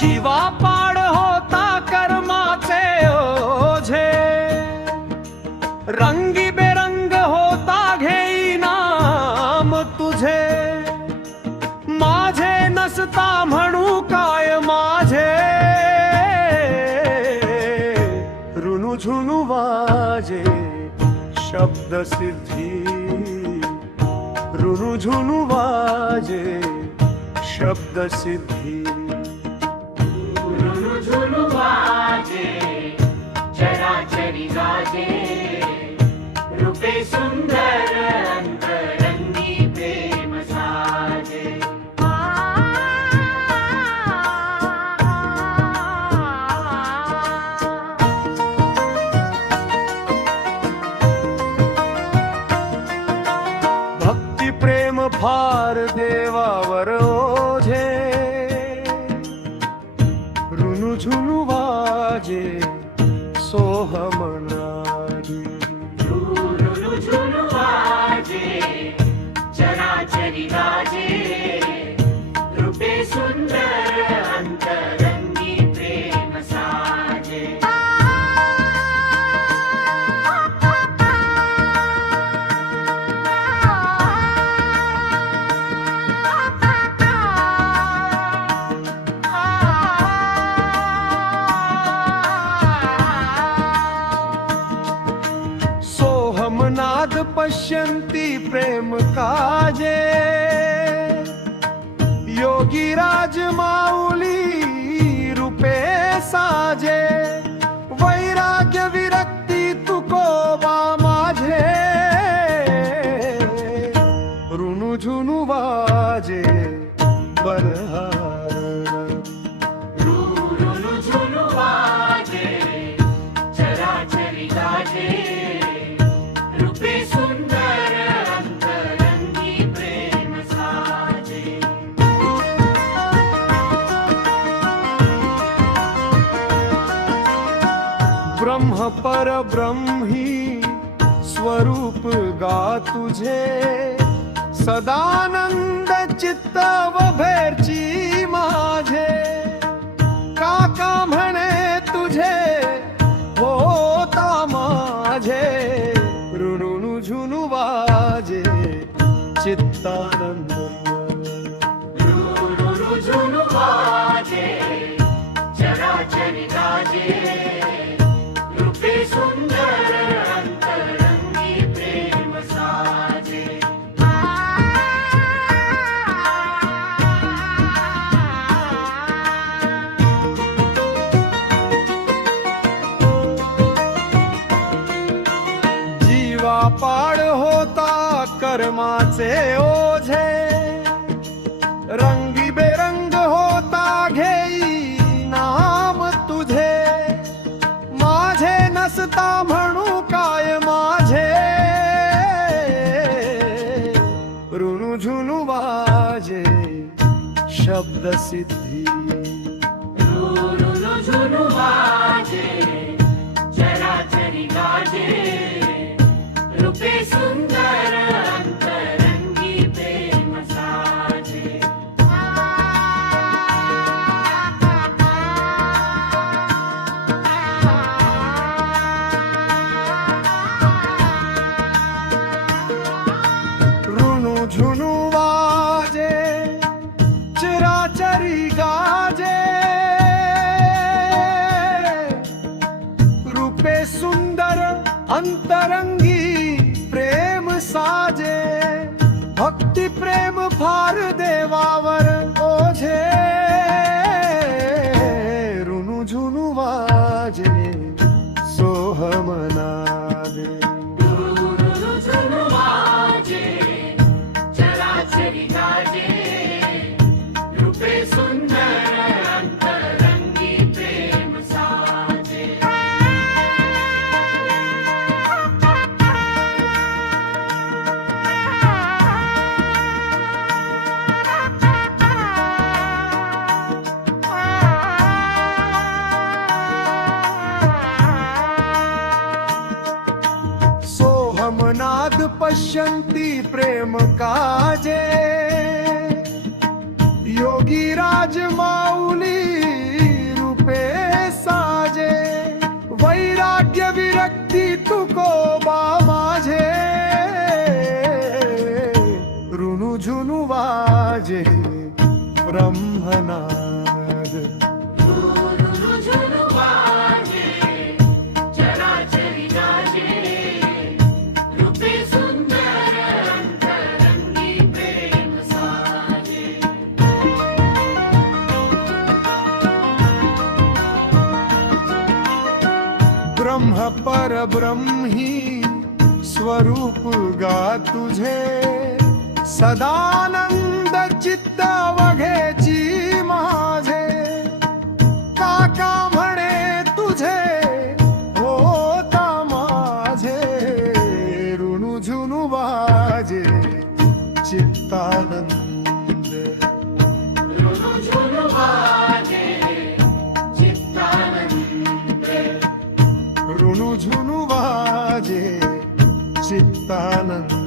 जीवा पाड होता कर्माचे ओझे, रंगी बेरंग होता घेई नाम तुझे, माझे नसता म्हणू काय माझे, रुनु झुनु वाजे शब्द सिद्धी, रुनु झुनु वाजे शब्द सिद्धी, रुनु झुनु वाजे चराचरी गाजे, रूपे सुंदर अंतरंगी प्रेम साजे। भक्ती प्रेम फार देवावर ओझे, रुनु झुनु वाजे सोहमनादी, रुनु झुनु वाजे चराचरी गाजे, रूपे सुंदर अंतरंगी प्रेम साजे। सोहमनाद पश्यन्ति प्रेम काजे, योगी राज माऊली रूपे साजे, वैराग्य विरक्ती तुकोबा माझे, रुनु झुनु वाजे बलहारण, रुनु झुनु वाजे चराचरी गाजे, रूपे सुंदर अंतरंगी प्रेम साजे। ब्रह्म पर ब्रह्मी स्वरूप गा तुझे, सदानंद चित्त व भेरची माझे, काका म्हणे तुझे होता माझे, रुनु झुनु वाजे चित्तानंद, रुनु झुनु वाजे चराचरी गाजे, रूपे सुंदर अंतरंगी प्रेम साजे। जीवा पाड होता कर्माचे ओझे, रंगी बेरंग होता घेई नाम तुझे, माझे नसता म्हणू काय माझे, रुनु झुनु वाजे शब्द सिद्धी, रुनु झुनु वाजे चराचरी गाजे, रूपे सुंदर अंतरंगी प्रेम साजे। रुनु झुनु वाजे चराचरी गाजे, रूपे सुंदर अंतरंगी प्रेम साजे, भक्ती प्रेम फार देवावर ओझे, रुनु झुनु वाजे सोहमनादे, रुनु झुनु वाजे चराचरी गाजे, रूपे सुंदर अंतरंगी प्रेम साजे। सोहमनाद पश्यन्ति प्रेम काजे, योगी राज माऊली ब्रह्म परब्रह्मी स्वरूप गा तुझे सदानंद चित्त वघेची माझे काका म्हणे तुझे होता माझे ऋणू झुनू वाजे चित्तानंद झुनू वाजे चित्तानंद ऋणू झुनू वाजे चित्तानंद